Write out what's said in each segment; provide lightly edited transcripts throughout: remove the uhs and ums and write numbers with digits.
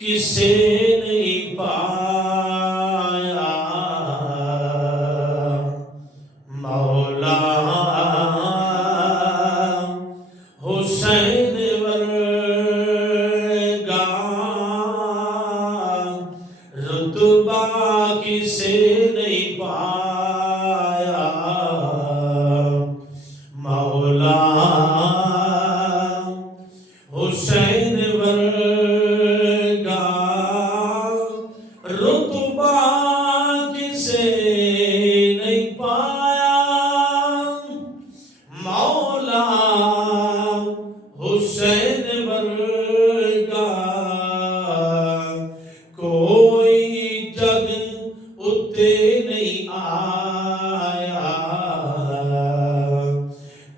किसे नहीं पाया मौला हुसैन वर्गा रुतबा किसे नहीं पाया मौला हुसैन वर्गा रुतबा किसे नहीं पाया मौला हुसैन वर्गा कोई जग उते नहीं आया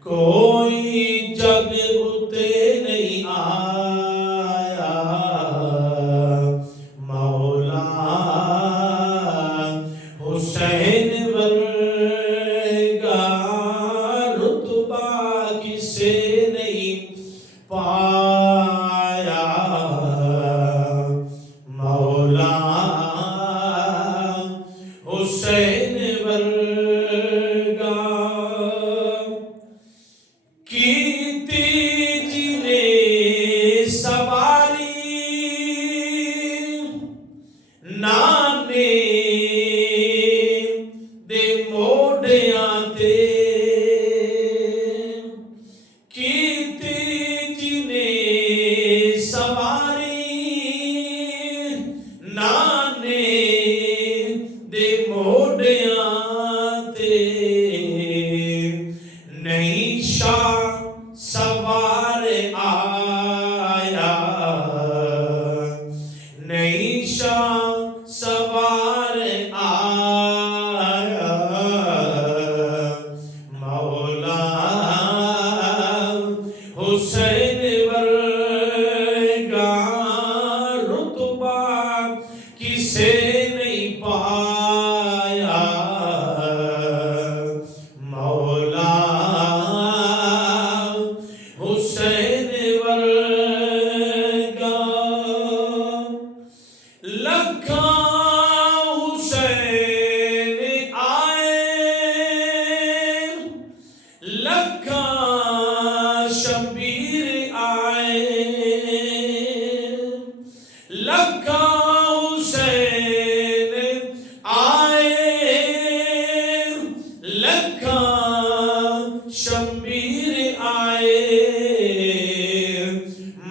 कोई जग उते नहीं आया मौला हुसैन वर्गा रुतबा किसे नहीं पाया मौला हुसैन वर्गा कीर्ति जिने सवारी नाने दे मोढ़ियां ते कीर्ति जिने सवारी नाने दे मोढ़ियां ते नहीं शाह सवार आया नहीं शाह सवार आया मौला हुसैन वर्गा रुतबा किसे नहीं पाया मौला हुसैन वर्गा लखा हुसैन आए लखा शबीर आए लखा हुसैन आए लखा शबीर आए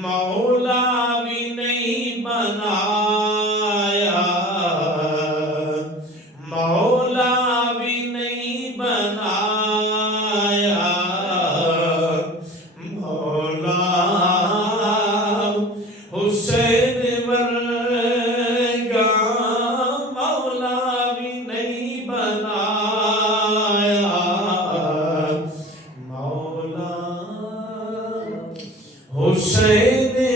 मौला भी नहीं बनाया मौला भी नहीं बनाया मौला हुसैन वर्गा मौला भी नहीं बनाया मौला हुसैन